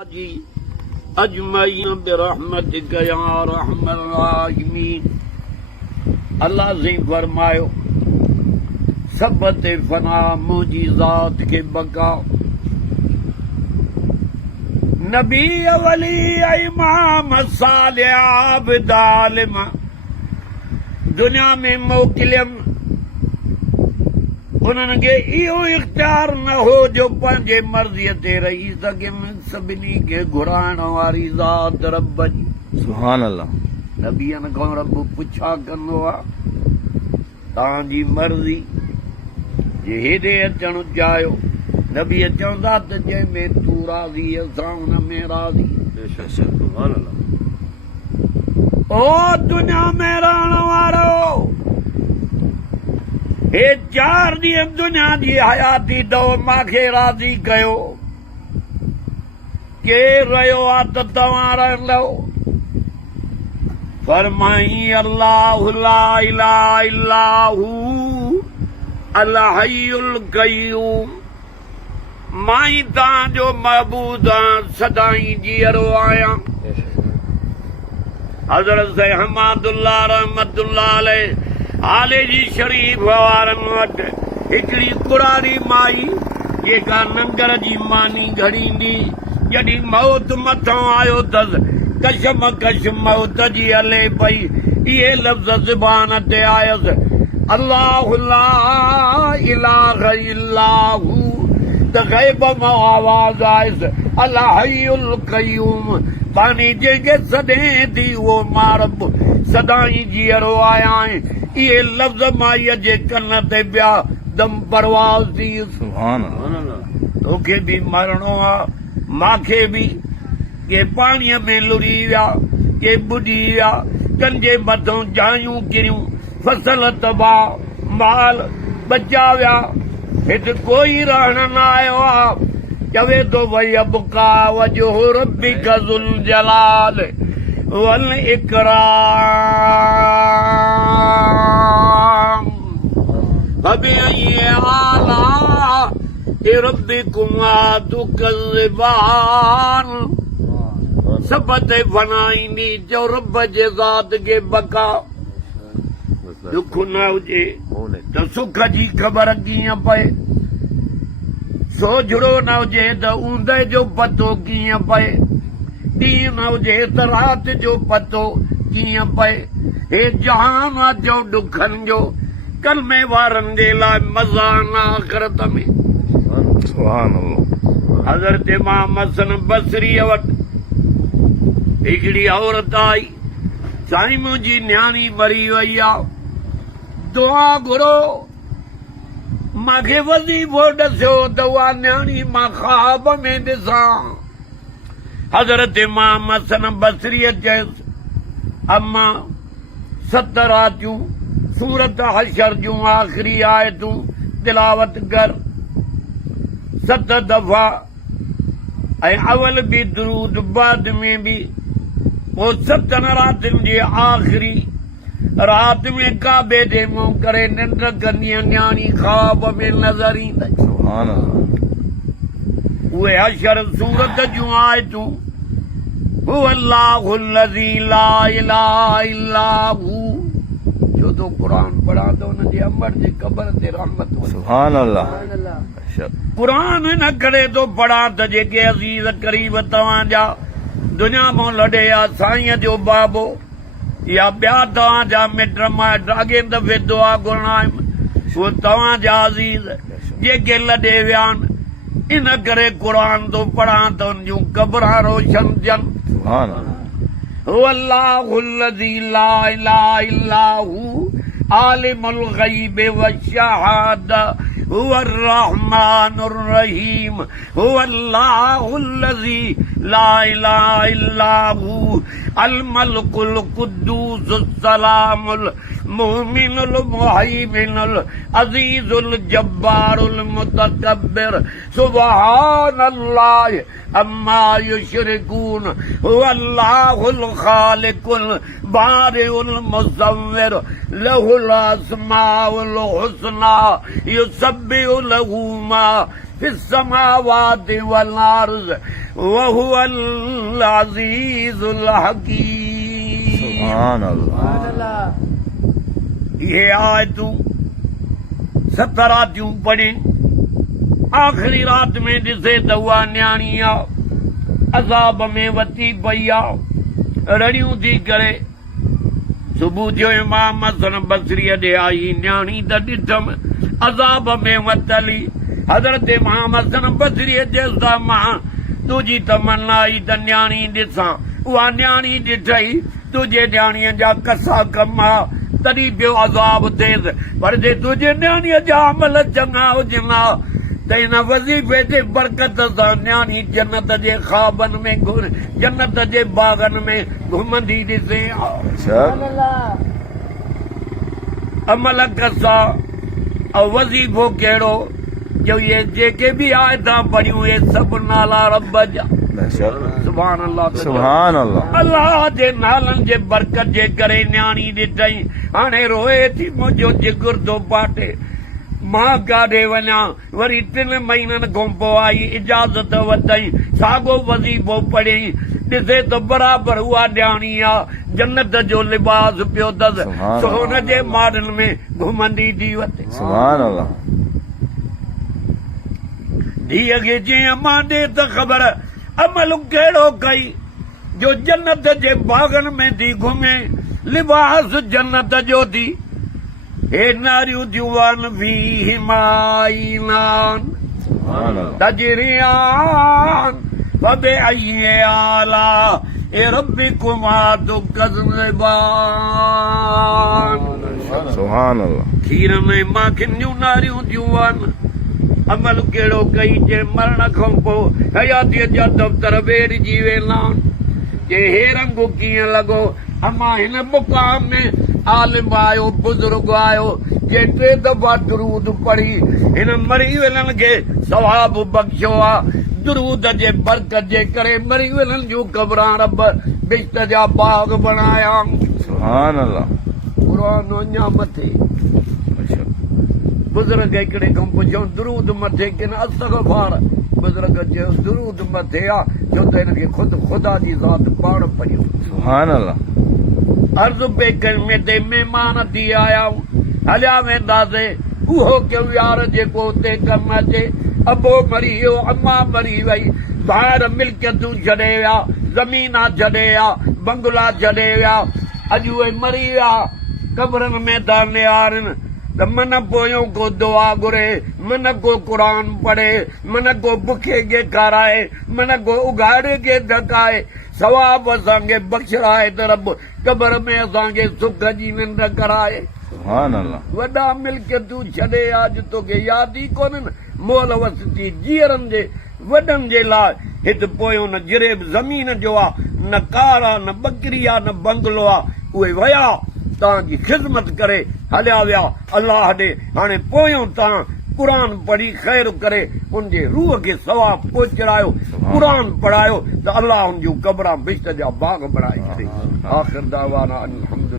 जी अजमईन बिरहमतिक या रहमल राहिमीन। अल्लाह से फरमायो सब ते फना मुंहिंजी ज़ात खे बका। नबी वली इमाम सालिह आबिद आलिम दुनिया में मोकिलियमि। उन्हनि खे इहो इख़्तियार न हो जो पंहिंजे मर्ज़ीअ ते रही सघे। सभिनी खे घुराइण वारी ज़ात रब जी। सुभान अल्लाह। नबियनि खां रब पुछा कंदो आहे तव्हांजी मर्ज़ी जे हेॾे अचणु चाहियो। नबी चवंदा त जंहिंमें तूं राज़ी असां हुन में राज़ी। सुभान अल्लाह। ओ दुनिया में रहण वारो, हे 4 ॾींहं दुनिया जी हयाती दो मूंखे राज़ी कयो। केरु रहियो आहे त तव्हां रहंदव? फरमाई अल्लाहु ला इलाहा इल्ला हू अल हय्युल क़य्यूम। मां ई तव्हांजो महबूद आहियां, सदाई जीअरो आहियां। हज़रत हमादुल्लाह रहमतुल्लाह अलैह आले जी शरीफ़ वारनि वटि हिकिड़ी कुरारी माई जेका नंगर जी मानी घड़ींदी, जॾहिं मौत मथां आयो अथसि कशम कश मौत जी हले पई, इहे लफ़्ज़ ज़ुबान ते आयसि अल्लाहु ला इलाहा इल्ला हू। त ग़ैब मां आवाज़ आयसि अल हय्युल क़य्यूम। पाणी जंहिंखे सॾे थी उहो मां रब सदाई जीअरो आहियां। इहे लफ़्ज़ माईअ जे कन ते पिया दम परवाज़ थी। सुभान अल्लाह। तोखे बि मरणो आहे, मांखे बि। के पाणीअ में लुड़ी विया, के बुॾी विया, कंहिंजे मथां जायूं किरियूं, फसल तबाह, माल बचा विया। हिते कोई रहण न आयो आहे। चवे थो भई अबका वजहु रब्बिका ज़ुल जलाल वल इकराम फबिअय्यि आलाइ रब्बिकुमा तुकज़्ज़िबान। सब ते फना ईंदी, चओ रब जे ज़ात खे बका। दुख न हुजे त सुख जी ख़बर कीअं पए, सोझड़ो न हुजे त ऊंदहि जो पतो कीअं पए, ॾींहुं न हुजे त राति जो पतो कीअं पए। हे जहान आहे जो ॾुखनि जो, कलमे वारनि जे लाइ मज़ान आख़िरत में। सुभान अल्लाह। हज़रत इमाम हसन बसरीअ वटि हिकिड़ी औरत आई, साईं मुंहिंजी न्याणी मरी वई आहे, दुआ घुरो। मूंखे वज़ीफ़ो ॾसियो त उहा न्याणी मां ख़्वाब में ॾिसां। हज़रत इमाम हसन बसरीअ चयसि अम्मा 7 रातियूं सूरत हशर जूं आख़िरी आयतूं तिलावत कर 7 दफ़ा, ऐं अवल बि दुरूद बाद में बि। पोइ 7 रातियुनि जे आख़िरी राति में काबे ते मुंहुं करे निंड कंदी न्याणी ख़्वाब में नज़र ईंदई। सुभान अल्लाह। उहे हशर सूरत जूं आयतूं हुवल्लाहु लज़ी ला इलाहा इल्ला हू। जो तो क़ुरान पढ़ा तो हुन जे अमर जे क़बर ते रहमत वञे। सुभान अल्लाह। क़ुरान न करे तो पढ़ा त जेके अज़ीज़ करीब तव्हांजा दुनिया मां लॾे या साईंअ जो बाबो या ॿिया तव्हांजा मिट माइट अॻे दफ़े दुआ घुराइमि, उहे तव्हांजा अज़ीज़ जेके लॾे विया आहिनि। इन करे क़ुरान तो पढ़ा त उन जूं क़बरां रोशन थियनि। सुभान अल्लाह। हुवल्लाहु लज़ी ला इलाहा इल्ला हू आलिमुल ग़ैबि वश्शहादा हुवर रहमानुर रहीम। हुवल्लाहु लज़ी ला इलाहा इल्ला हू अल मलकुल कुद्दूस सलामुल मुमिनुल मुहैमिनुल अज़ीजुल जब्बारुल मुतकब्बिर सुब्हानल्लाह अम्मा युशरिकून। हुवल्लाहुल खालिकुल बारिउल मुसव्विर लहुल अस्माउल हुस्ना युसब्बिहु लहू मा फिस समावाति वल अर्ज़ व हुवल अज़ीज़ुल हकीम। सुभान अल्लाह। ये आयतूं 70 रातियूं पढ़े, आख़िरी रात में ॾिसे त उहा न्याणी आ अज़ाब में वती पई आ, रड़ियूं थी करे। सुबुह जो इमाम हसन बसरी ॾे आई, न्याणी त ॾिठमि अज़ाब में वतली। हज़रत इमाम हसन बसरी चयसि मां तुंहिंजी तमन्ना आई त न्याणी ॾिसां, उहा न्याणी ॾिठई। तुंहिंजे न्याणीअ जा कसा कम आ तॾहिं पियो अज़ाब थिएसि, पर जे तुंहिंजे न्याणीअ जा अमल चङा हुजनि हा त हिन वज़ीफ़े जे बरकत सां न्याणी जन्नत जे ख़्वाबनि में जन्नत जे बाग़नि में घुमंदी ॾिसे। अमल कसा ऐं वज़ीफ़ो कहिड़ो जो इहे जेके बि आयतां पढ़ियूं इहे सभु नाला रब जा। सुभान अल्लाह। सुभान अल्लाह। अल्लाह जे नालनि जे बरकत जे करे न्याणी ॾिठई, हाणे रोए थी मुंहिंजो जिगर थो पाटे, मां काॾे वञा। वरी 3 महीननि खां पोइ आई, इजाज़त वरितई, साॻियो वज़ीफ़ो पढ़ियईं, ॾिसे त बराबरि उहा न्याणी आ, जन्नत जो लिबास पियो अथसि, सोन जे माड़नि में घुमंदी थी वञे। सुभान अल्लाह। धीअ खे जीअं मां ॾे त ख़बर अमल कहिड़ो कई जो जन्नत जे बाग़नि में थी घुमे, लिबास जन्नत जो थी। हे नारियूं थियूं आहिनि फ़ीहिमा आइनान तजरियान फ़बिअय्यि आलाइ रब्बिकुमा तुकज़्ज़िबान। सुभान अल्लाह। खीर में माखियूं नारियूं थियूं आहिनि। अमल कहिड़ो कई जे मरण खां पोइ हयातीअ जा दफ़्तर वेड़जी वेंदा आहिनि। जे हे रंग कीअं लॻो, अमां हिन मुक़ाम में आलिम आयो, बुज़ुर्ग आयो, जे 3 दफ़ा दुरूद पढ़ी हिन मरी वेलनि खे सवाब बख़्शियो आहे। दुरूद जे बरकत जे करे मरी वेलनि जूं क़बरां रब बिश्त जा बाग बणाया। सुभान अल्लाह। क़ुरान अञा मथे। बुज़ुर्ग हिकिड़े खां पुछियो दुरूद मथे किन अस्तग़फ़ार, बुज़ुर्ग चयो दुरूद मथे आ छो त हिनखे ख़ुदि ख़ुदा जी ज़ात पाण पढ़ियो। सुभान अल्लाह। अर्ज़ पे में ते महिमान थी आया, हलिया वेंदासीं, उहो कयो यार जेको उते कमु अचे। अबो मरी वियो, अम्मा मरी वई, ॿाहिरि मिल्कियतूं छॾे विया, ज़मीना छॾे विया, बंगला छॾे विया, अॼु उहे मरी विया, क़बरनि में था निहारनि। त मन पोयों को दुआ घुरे, मन को क़ुरान पढ़े, मन को बुखे खे खाराए, मन को उघाड़े खे धकाए, सवाब असांखे बख़्शराए त रब क़बर में असांखे सुख जी निंड कराए। सुभान अल्लाह। वॾा मिल्कियतूं छॾे अॼु तोखे यादि ई कोन्हनि, मोल वसती जीअरनि जे वॾनि जे लाइ हिते पोयों न जिरेब ज़मीन जो आहे, न कार आहे, न बकरी आहे, न बंगलो आहे, उहे विया तव्हांजी ख़िदमत करे हलिया विया अलाह ॾे। हाणे पोयों तव्हां क़ुरान पढ़ी ख़ैर करे उनजे रूह खे सवाब पहुचायो, क़ुरान पढ़ायो त अलाह उन जूं क़बरां बिश्त जा बाग बणाए छॾे। आख़िर दावाना